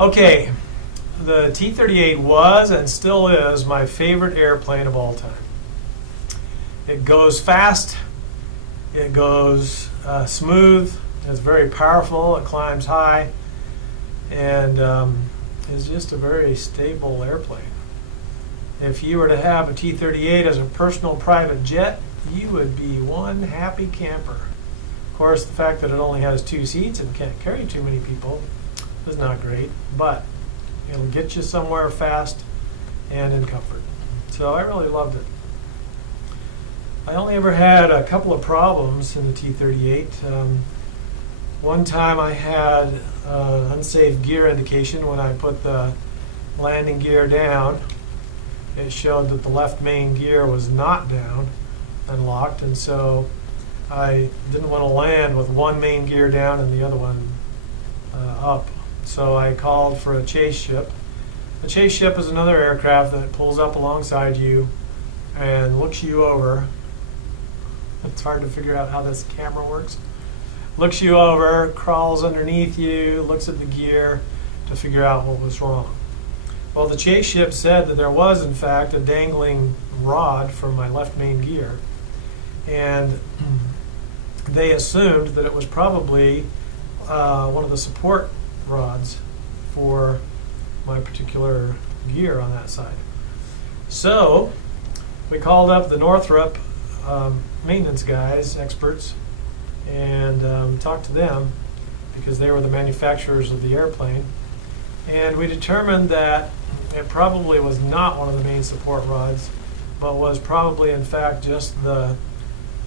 Okay, the T-38 was and still is my favorite airplane of all time. It goes fast, it goes smooth, it's very powerful, it climbs high, and is just a very stable airplane. If you were to have a T-38 as a personal private jet, you would be one happy camper. Of course, the fact that it only has 2 seats and can't carry too many people is not great, but it'll get you somewhere fast and in comfort. So I really loved it. I only ever had a couple of problems in the T-38. One time I had unsafe gear indication when I put the landing gear down. It showed that the left main gear was not down and locked, and so I didn't want to land with one main gear down and the other one up. So I called for a chase ship. A chase ship is another aircraft that pulls up alongside you and looks you over. It's hard to figure out how this camera works. Looks you over, crawls underneath you, looks at the gear to figure out what was wrong. Well, the chase ship said that there was, in fact, a dangling rod from my left main gear, and they assumed that it was probably one of the support rods for my particular gear on that side. So we called up the Northrop maintenance guys, experts, and talked to them because they were the manufacturers of the airplane. And we determined that it probably was not one of the main support rods, but was probably in fact just the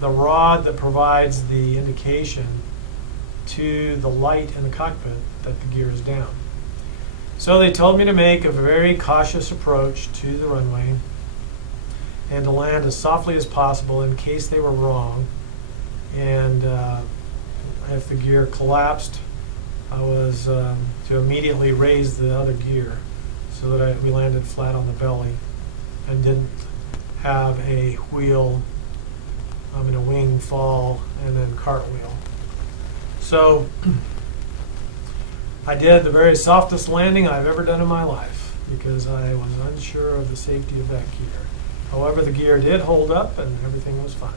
rod that provides the indication to the light in the cockpit that the gear is down. So they told me to make a very cautious approach to the runway and to land as softly as possible in case they were wrong. And if the gear collapsed, I was to immediately raise the other gear so that we landed flat on the belly and didn't have a wheel, a wing fall and then cartwheel. So I did the very softest landing I've ever done in my life because I was unsure of the safety of that gear. However, the gear did hold up and everything was fine,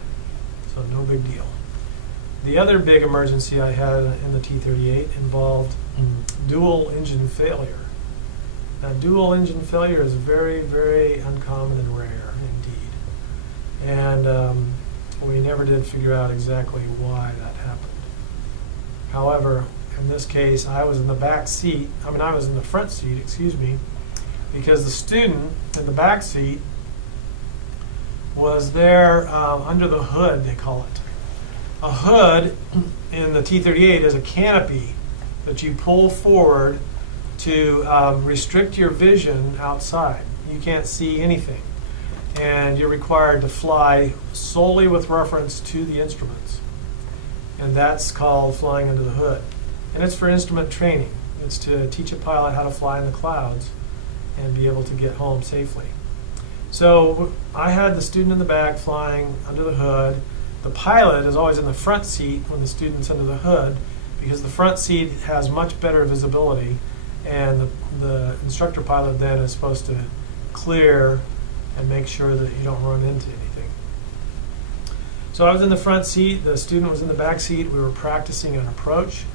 so no big deal. The other big emergency I had in the T-38 involved dual engine failure. Now, dual engine failure is very, very uncommon and rare indeed. And we never did figure out exactly why that happened. However, in this case, I was in the back seat, I was in the front seat, excuse me, because the student in the back seat was there under the hood, they call it. A hood in the T-38 is a canopy that you pull forward to restrict your vision outside. You can't see anything. And you're required to fly solely with reference to the instruments. And that's called flying under the hood. And it's for instrument training. It's to teach a pilot how to fly in the clouds and be able to get home safely. So I had the student in the back flying under the hood. The pilot is always in the front seat when the student's under the hood because the front seat has much better visibility, and the instructor pilot then is supposed to clear and make sure that you don't run into anything. So I was in the front seat, the student was in the back seat. We were practicing an approach.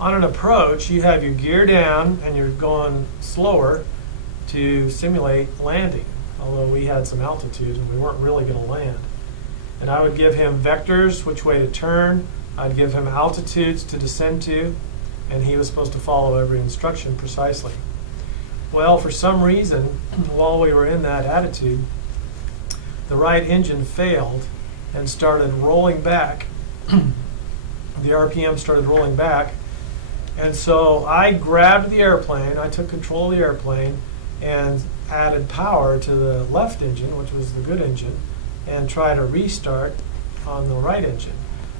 On an approach, you have your gear down and you're going slower to simulate landing, although we had some altitude and we weren't really going to land. And I would give him vectors, which way to turn. I'd give him altitudes to descend to, and he was supposed to follow every instruction precisely. Well, for some reason, while we were in that attitude, the right engine failed and started rolling back. The RPM started rolling back. And so I grabbed the airplane, I took control of the airplane, and added power to the left engine, which was the good engine, and try to restart on the right engine.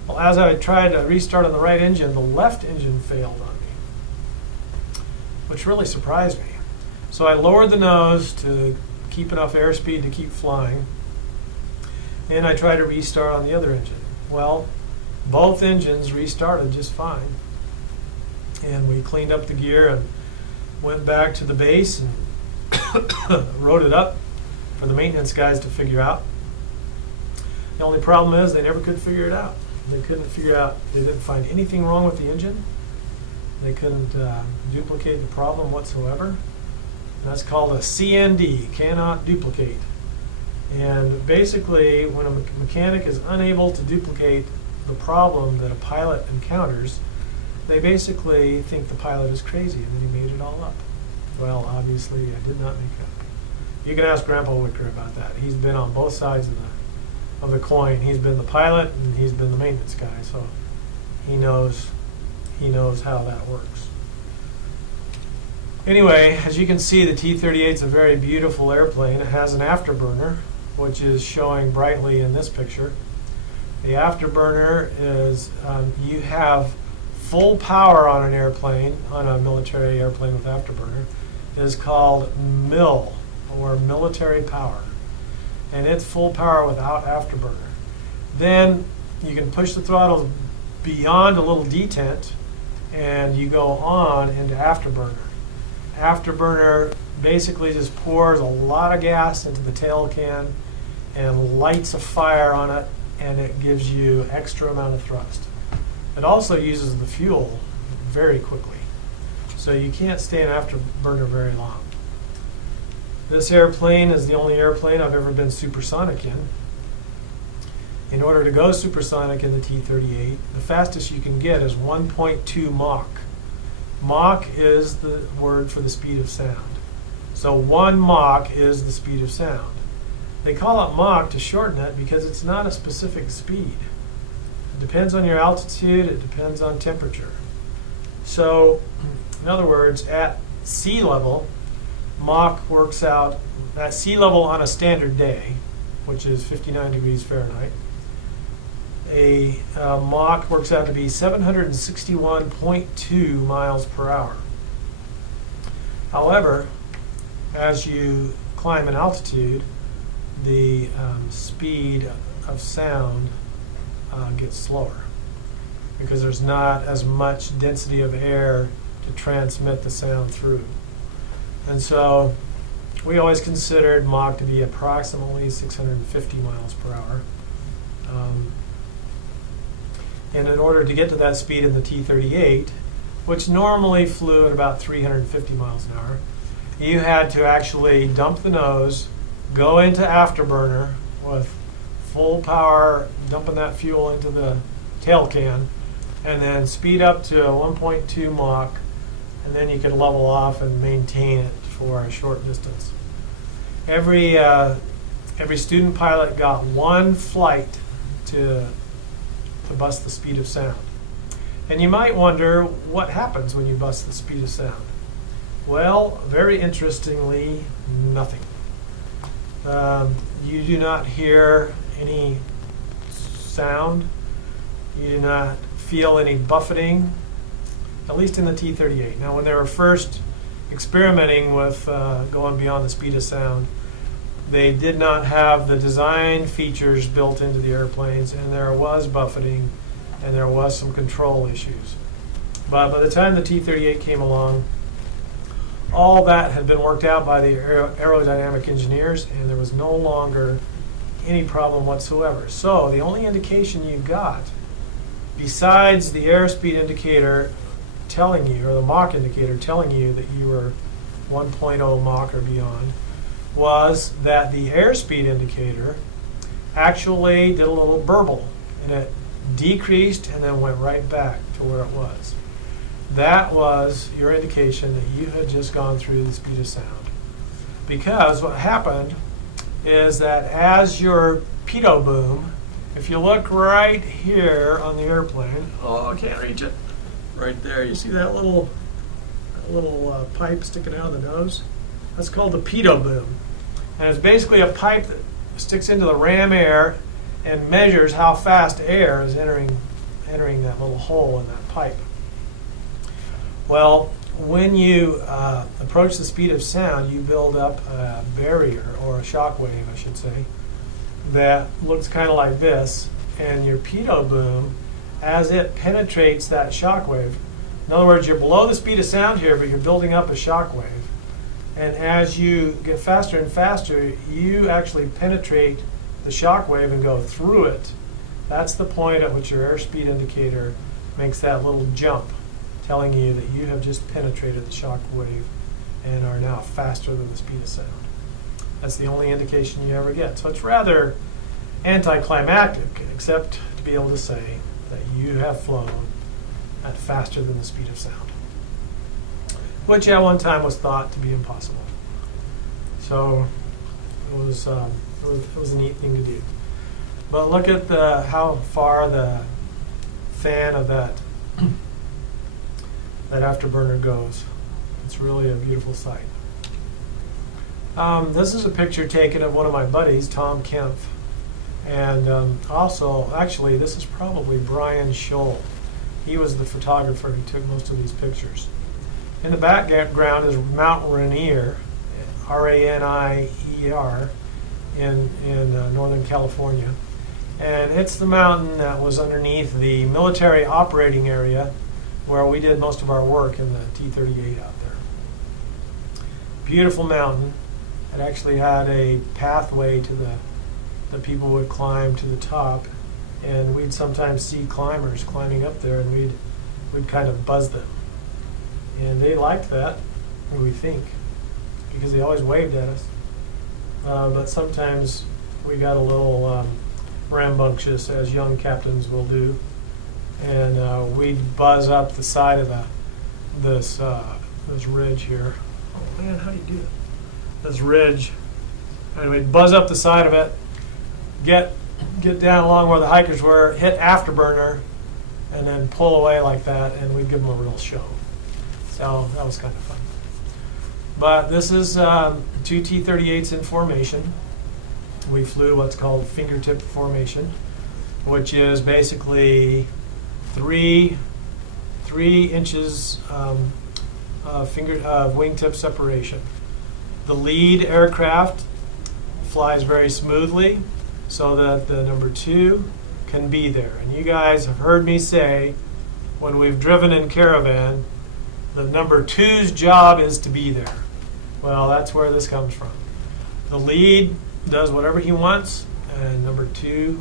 Well, as I tried to restart on the right engine, the left engine failed on me, which really surprised me. So I lowered the nose to keep enough airspeed to keep flying, and I tried to restart on the other engine. Well, both engines restarted just fine, and we cleaned up the gear and went back to the base and wrote it up for the maintenance guys to figure out. The only problem is they never could figure it out. They couldn't figure out, they didn't find anything wrong with the engine. They couldn't duplicate the problem whatsoever. And that's called a CND, cannot duplicate. And basically, when a mechanic is unable to duplicate the problem that a pilot encounters, they basically think the pilot is crazy and then he made it all up. Well, obviously, I did not make it up. You can ask Grandpa Wicker about that. He's been on both sides of the coin. He's been the pilot and he's been the maintenance guy, so he knows how that works. Anyway, as you can see, the T-38 is a very beautiful airplane. It has an afterburner, which is showing brightly in this picture. The afterburner is, you have full power on an airplane, on a military airplane with afterburner, is called MIL, or military power. And it's full power without afterburner. Then you can push the throttle beyond a little detent and you go on into afterburner. Afterburner basically just pours a lot of gas into the tail can and lights a fire on it, and it gives you extra amount of thrust. It also uses the fuel very quickly, so you can't stay in afterburner very long. This airplane is the only airplane I've ever been supersonic in. In order to go supersonic in the T-38, the fastest you can get is 1.2 Mach. Mach is the word for the speed of sound. So 1 Mach is the speed of sound. They call it Mach to shorten it because it's not a specific speed. It depends on your altitude, it depends on temperature. So, in other words, at sea level, Mach works out, at sea level on a standard day, which is 59 degrees Fahrenheit, a Mach works out to be 761.2 miles per hour. However, as you climb in altitude, the speed of sound gets slower because there's not as much density of air to transmit the sound through. And so we always considered Mach to be approximately 650 miles per hour. And in order to get to that speed in the T-38, which normally flew at about 350 miles an hour, you had to actually dump the nose, go into afterburner with full power, dumping that fuel into the tail can, and then speed up to a 1.2 Mach, and then you could level off and maintain it for a short distance. Every student pilot got one flight to bust the speed of sound. And you might wonder what happens when you bust the speed of sound. Well, very interestingly, nothing. You do not hear any sound. You do not feel any buffeting, at least in the T-38. Now, when they were first experimenting with going beyond the speed of sound, they did not have the design features built into the airplanes, and there was buffeting, and there was some control issues. But by the time the T-38 came along, all that had been worked out by the aerodynamic engineers, and there was no longer any problem whatsoever. So the only indication you got, besides the airspeed indicator telling you, or the Mach indicator telling you that you were 1.0 Mach or beyond, was that the airspeed indicator actually did a little burble, and it decreased and then went right back to where it was. That was your indication that you had just gone through the speed of sound. Because what happened is that as your pitot boom, if you look right here on the airplane, oh, I can't reach it, right there, you see that little pipe sticking out of the nose? That's called the pitot boom. And it's basically a pipe that sticks into the ram air and measures how fast air is entering that little hole in that pipe. Well, when you approach the speed of sound, you build up a barrier, or a shock wave, I should say, that looks kind of like this. And your pitot boom, as it penetrates that shock wave, In other words, you're below the speed of sound here, but you're building up a shock wave. And as you get faster and faster, you actually penetrate the shock wave and go through it. That's the point at which your airspeed indicator makes that little jump, telling you that you have just penetrated the shock wave and are now faster than the speed of sound. That's the only indication you ever get. So it's rather anticlimactic, except to be able to say that you have flown at faster than the speed of sound, which at one time was thought to be impossible. So it was a neat thing to do. But look at how far the fan of that Afterburner goes. It's really a beautiful sight. This is a picture taken of one of my buddies, Tom Kempf. And also, actually, this is probably Brian Scholl. He was the photographer who took most of these pictures. In the background is Mount Rainier, R-A-N-I-E-R, in Northern California. And it's the mountain that was underneath the military operating area where we did most of our work in the T-38 out there. Beautiful mountain. It actually had a pathway to that people would climb to the top, and we'd sometimes see climbers climbing up there, and we'd kind of buzz them. And they liked that, we think, because they always waved at us. But sometimes we got a little rambunctious, as young captains will do, and we'd buzz up the side of this ridge here. Oh man, how do you do it? This ridge, and we'd buzz up the side of it, get down along where the hikers were, hit Afterburner, and then pull away like that, and we'd give them a real show. So that was kind of fun. But this is two T-38s in formation. We flew what's called Fingertip Formation, which is basically 3 inches of wingtip separation. The lead aircraft flies very smoothly so that the number 2 can be there. And you guys have heard me say, when we've driven in Caravan, the number 2's job is to be there. Well, that's where this comes from. The lead does whatever he wants, and number 2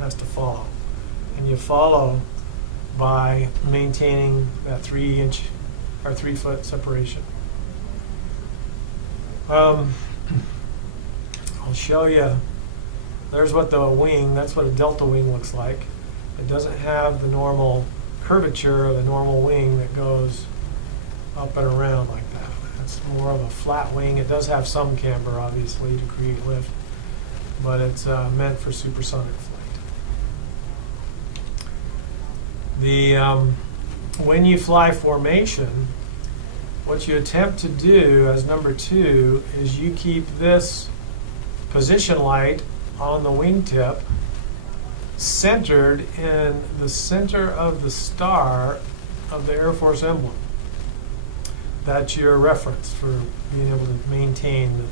has to follow. And you follow by maintaining that 3-inch or 3-foot separation. I'll show you. There's what the wing, that's what a delta wing looks like. It doesn't have the normal curvature of the normal wing that goes up and around like that. It's more of a flat wing. It does have some camber, obviously, to create lift, but it's meant for supersonic flight. When you fly formation, what you attempt to do as number 2 is you keep this position light on the wingtip centered in the center of the star of the Air Force emblem. That's your reference for being able to maintain the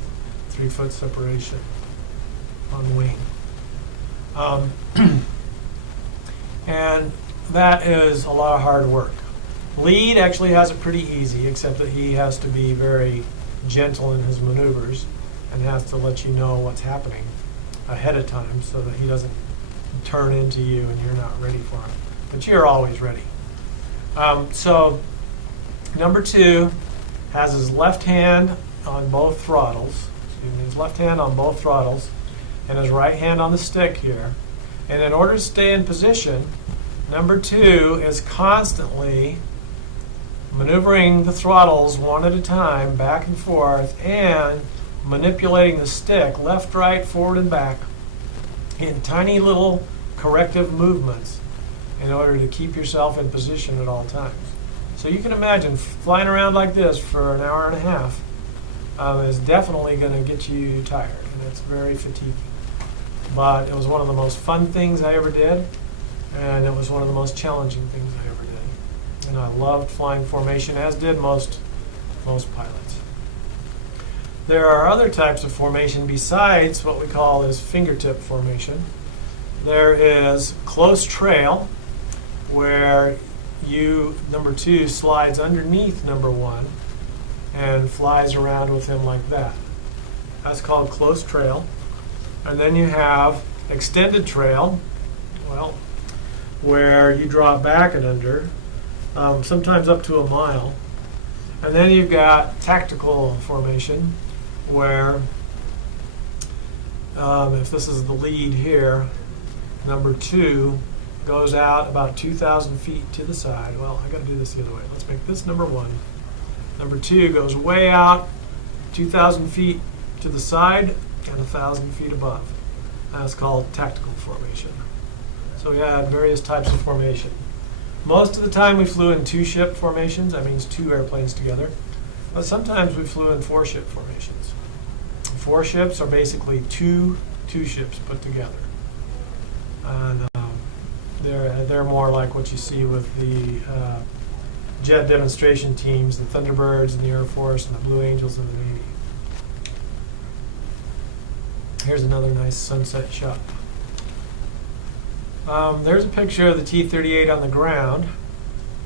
3-foot separation on the wing. And that is a lot of hard work. Lead actually has it pretty easy, except that he has to be very gentle in his maneuvers and has to let you know what's happening ahead of time so that he doesn't turn into you and you're not ready for him. But you're always ready. So number 2 has his left hand on both throttles, his left hand on both throttles, and his right hand on the stick here. And in order to stay in position, number 2 is constantly maneuvering the throttles one at a time, back and forth, and manipulating the stick left, right, forward, and back in tiny little corrective movements in order to keep yourself in position at all times. So you can imagine flying around like this for an hour and a half is definitely going to get you tired, and it's very fatiguing. But it was one of the most fun things I ever did, and it was one of the most challenging things I ever did. And I loved flying formation, as did most pilots. There are other types of formation besides what we call is fingertip formation. There is close trail, where number 2 slides underneath number 1 and flies around with him like that. That's called close trail. And then you have extended trail, well, where you draw it back and under, sometimes up to a mile. And then you've got tactical formation, where if this is the lead here, number 2 goes out about 2,000 feet to the side. Well, I got to do this the other way. Let's make this number 1. Number 2 goes way out 2,000 feet to the side and 1,000 feet above. That's called tactical formation. So we had various types of formation. Most of the time we flew in 2-ship formations. That means 2 airplanes together. But sometimes we flew in 4-ship formations. 4 ships are basically two ships put together. And they're more like what you see with the jet demonstration teams, the Thunderbirds in the Air Force and the Blue Angels in the Navy. Here's another nice sunset shot. There's a picture of the T-38 on the ground.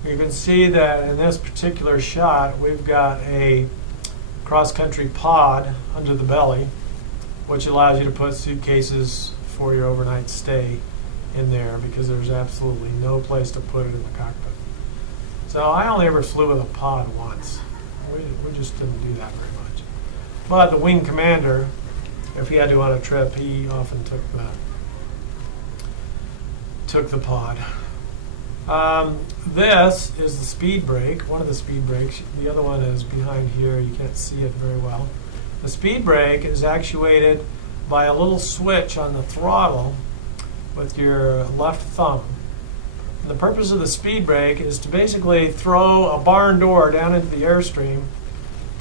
You can see that in this particular shot, we've got a cross-country pod under the belly, which allows you to put suitcases for your overnight stay in there, because there's absolutely no place to put it in the cockpit. So I only ever flew with a pod once. We just didn't do that very much. But the wing commander, if he had to go on a trip, he often took the pod. This is the speed brake, one of the speed brakes. The other one is behind here. You can't see it very well. The speed brake is actuated by a little switch on the throttle with your left thumb. And the purpose of the speed brake is to basically throw a barn door down into the airstream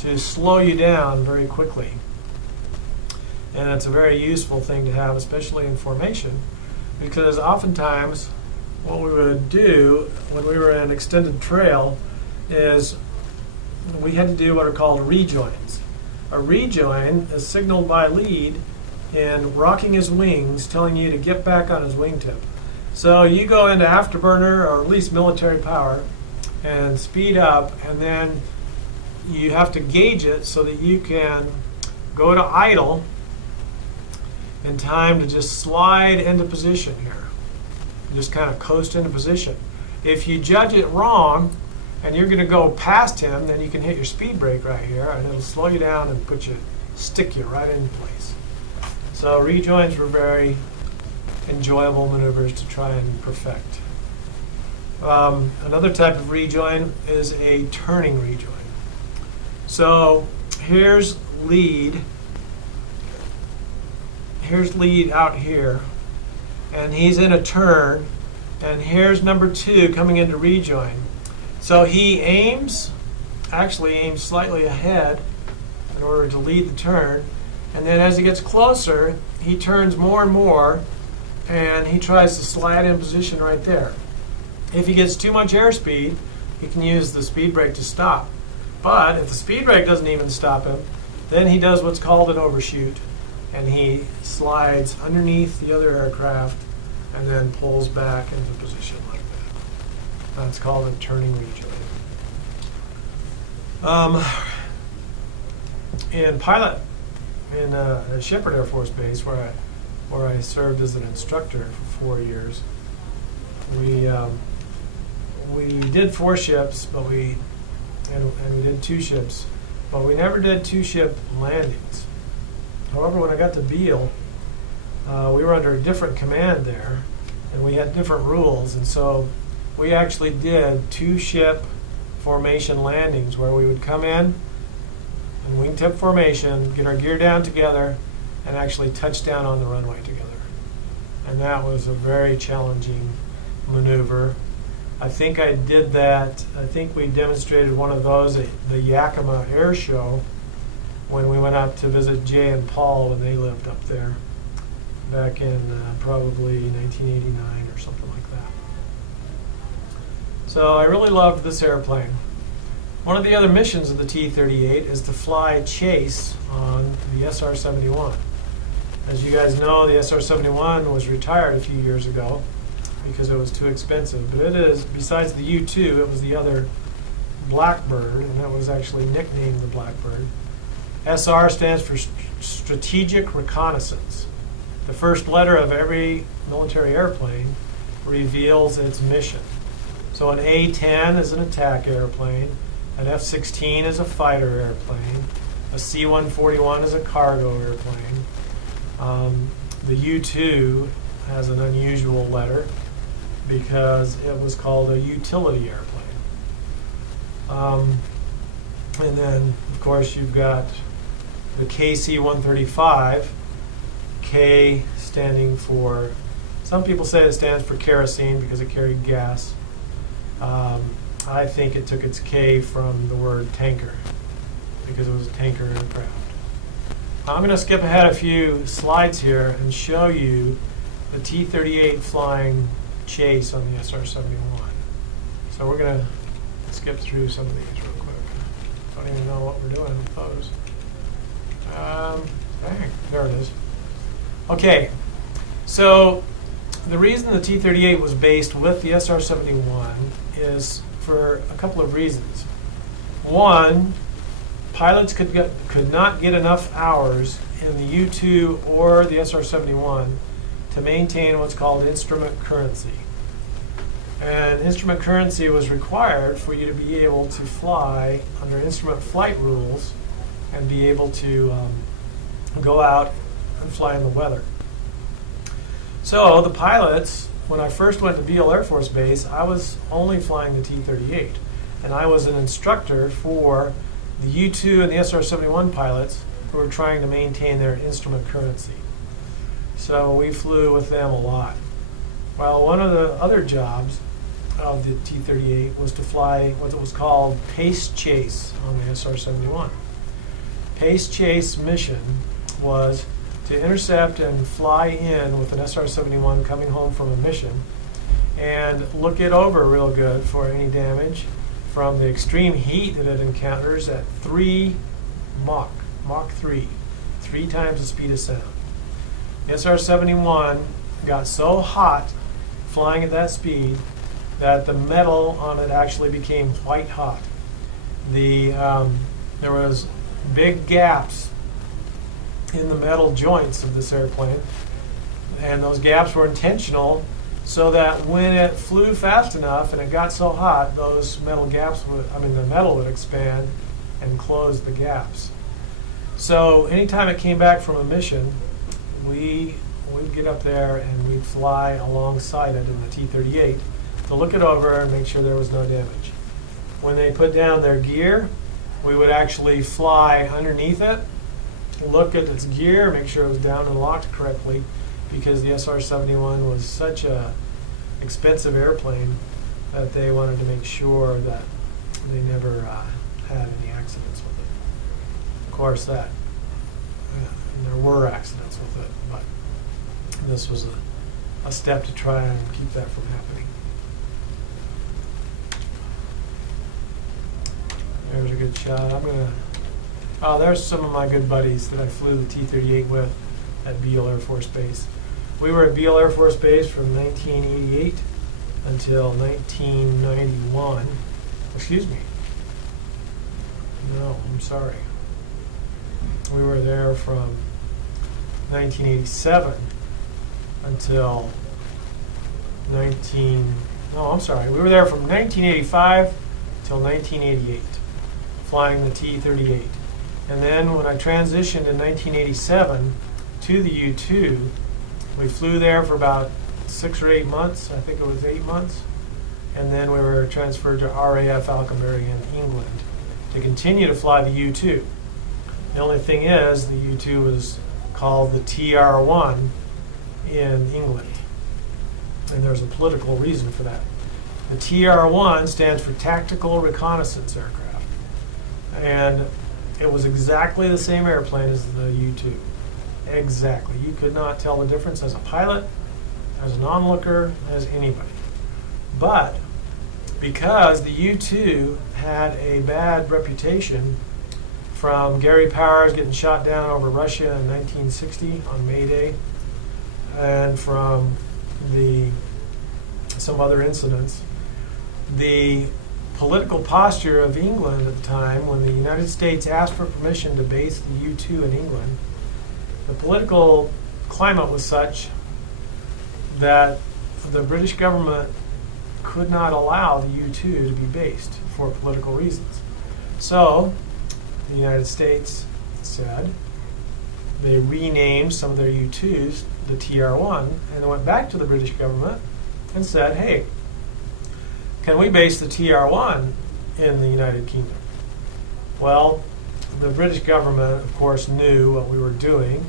to slow you down very quickly. And it's a very useful thing to have, especially in formation, because oftentimes what we would do when we were in extended trail is we had to do what are called rejoins. A rejoin is signaled by lead in rocking his wings, telling you to get back on his wingtip. So you go into afterburner, or at least military power, and speed up, and then you have to gauge it so that you can go to idle in time to just slide into position here. Just kind of coast into position. If you judge it wrong and you're going to go past him, then you can hit your speed brake right here, and it'll slow you down and stick you right in place. So rejoins were very enjoyable maneuvers to try and perfect. Another type of rejoin is a turning rejoin. So here's lead out here, and he's in a turn, and here's number 2 coming into rejoin. So he actually aims slightly ahead in order to lead the turn, and then as he gets closer, he turns more and more, and he tries to slide in position right there. If he gets too much airspeed, he can use the speed brake to stop. But if the speed brake doesn't even stop him, then he does what's called an overshoot, and he slides underneath the other aircraft and then pulls back into position like that. That's called a turning rejoin. In Shepherd Air Force Base, where I served as an instructor for 4 years, we did 4 ships, and we did 2 ships, but we never did 2-ship landings. However, when I got to Beale, we were under a different command there, and we had different rules, and so we actually did 2-ship formation landings where we would come in wingtip formation, get our gear down together, and actually touch down on the runway together. And that was a very challenging maneuver. I think I did that. I think we demonstrated one of those at the Yakima Air Show when we went out to visit Jay and Paul when they lived up there back in probably 1989 or something like that. So I really loved this airplane. One of the other missions of the T-38 is to fly chase on the SR-71. As you guys know, the SR-71 was retired a few years ago, because it was too expensive. But it is, besides the U-2, it was the other Blackbird, and that was actually nicknamed the Blackbird. SR stands for Strategic Reconnaissance. The first letter of every military airplane reveals its mission. So an A-10 is an attack airplane, an F-16 is a fighter airplane, a C-141 is a cargo airplane. The U-2 has an unusual letter because it was called a utility airplane. And then, of course, you've got the KC-135, K standing for, some people say it stands for kerosene because it carried gas. I think it took its K from the word tanker because it was a tanker aircraft. I'm going to skip ahead a few slides here and show you the T-38 flying chase on the SR-71. So we're going to skip through some of these real quick. Don't even know what we're doing in photos. Dang, there it is. Okay, so the reason the T-38 was based with the SR-71 is for a couple of reasons. One, pilots could not get enough hours in the U-2 or the SR-71 to maintain what's called instrument currency. And instrument currency was required for you to be able to fly under instrument flight rules and be able to go out and fly in the weather. So the pilots, when I first went to Beale Air Force Base, I was only flying the T-38. And I was an instructor for the U-2 and the SR-71 pilots who were trying to maintain their instrument currency. So we flew with them a lot. Well, one of the other jobs of the T-38 was to fly what was called pace chase on the SR-71. Pace chase mission was to intercept and fly in with an SR-71 coming home from a mission and look it over real good for any damage from the extreme heat that it encounters at 3 Mach 3, 3 times the speed of sound. The SR-71 got so hot flying at that speed that the metal on it actually became white hot. There was big gaps in the metal joints of this airplane, and those gaps were intentional so that when it flew fast enough and it got so hot, those metal gaps the metal would expand and close the gaps. So anytime it came back from a mission, we'd get up there and we'd fly alongside it in the T-38 to look it over and make sure there was no damage. When they put down their gear, we would actually fly underneath it, look at its gear, make sure it was down and locked correctly, because the SR-71 was such a expensive airplane that they wanted to make sure that they never had any accidents with it. Of course, there were accidents with it, but this was a step to try and keep that from happening. There's a good shot. There's some of my good buddies that I flew the T-38 with at Beale Air Force Base. We were at Beale Air Force Base from 1988 until 1991. Excuse me. No, I'm sorry. We were there from 1987 until we were there from 1985 till 1988, flying the T-38. And then when I transitioned in 1987 to the U-2, we flew there for about 6 or 8 months. I think it was 8 months. And then we were transferred to RAF Alconbury in England to continue to fly the U-2. The only thing is, the U-2 was called the TR-1 in England. And there's a political reason for that. The TR-1 stands for Tactical Reconnaissance Aircraft. And it was exactly the same airplane as the U-2. Exactly. You could not tell the difference as a pilot, as an onlooker, as anybody. But because the U-2 had a bad reputation from Gary Powers getting shot down over Russia in 1960 on May Day, and from the some other incidents. The political posture of England at the time, when the United States asked for permission to base the U-2 in England, the political climate was such that the British government could not allow the U-2 to be based for political reasons. So the United States said they renamed some of their U-2s the TR-1, and they went back to the British government and said, hey, can we base the TR-1 in the United Kingdom? Well, the British government, of course, knew what we were doing,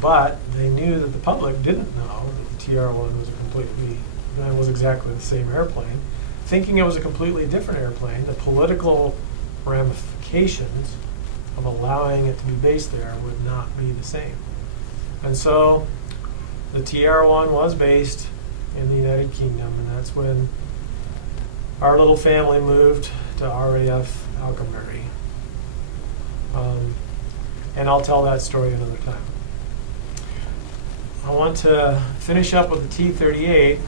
but they knew that the public didn't know that the TR-1 was exactly the same airplane. Thinking it was a completely different airplane, the political ramifications of allowing it to be based there would not be the same. And so the TR-1 was based in the United Kingdom, and that's when our little family moved to RAF Alconbury. And I'll tell that story another time. I want to finish up with the T-38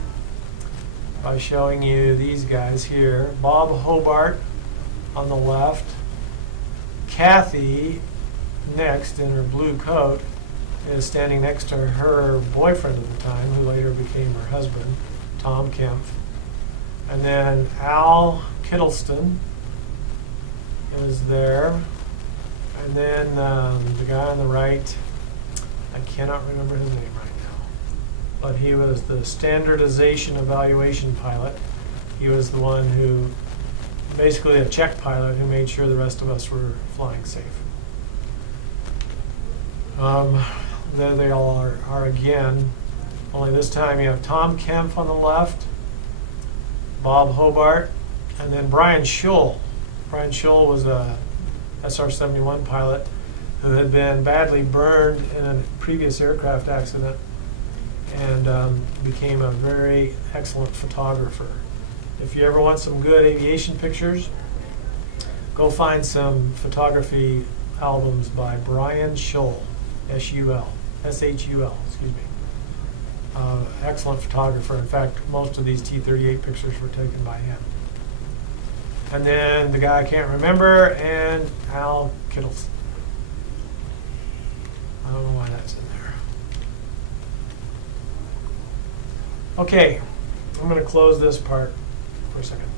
by showing you these guys here. Bob Hobart on the left. Kathy, next in her blue coat, is standing next to her boyfriend at the time, who later became her husband, Tom Kemp. And then Al Kittleston is there. And then the guy on the right, I cannot remember his name right now, but he was the standardization evaluation pilot. He was the one who, basically a check pilot, who made sure the rest of us were flying safe. There they all are again, only this time you have Tom Kemp on the left, Bob Hobart, and then Brian Scholl. Brian Scholl was a SR-71 pilot who had been badly burned in a previous aircraft accident and became a very excellent photographer. If you ever want some good aviation pictures, go find some photography albums by Brian Scholl, S-H-U-L, excuse me. Excellent photographer. In fact, most of these T-38 pictures were taken by him. And then the guy I can't remember, and Al Kittles. I don't know why that's in there. Okay, I'm going to close this part for a second.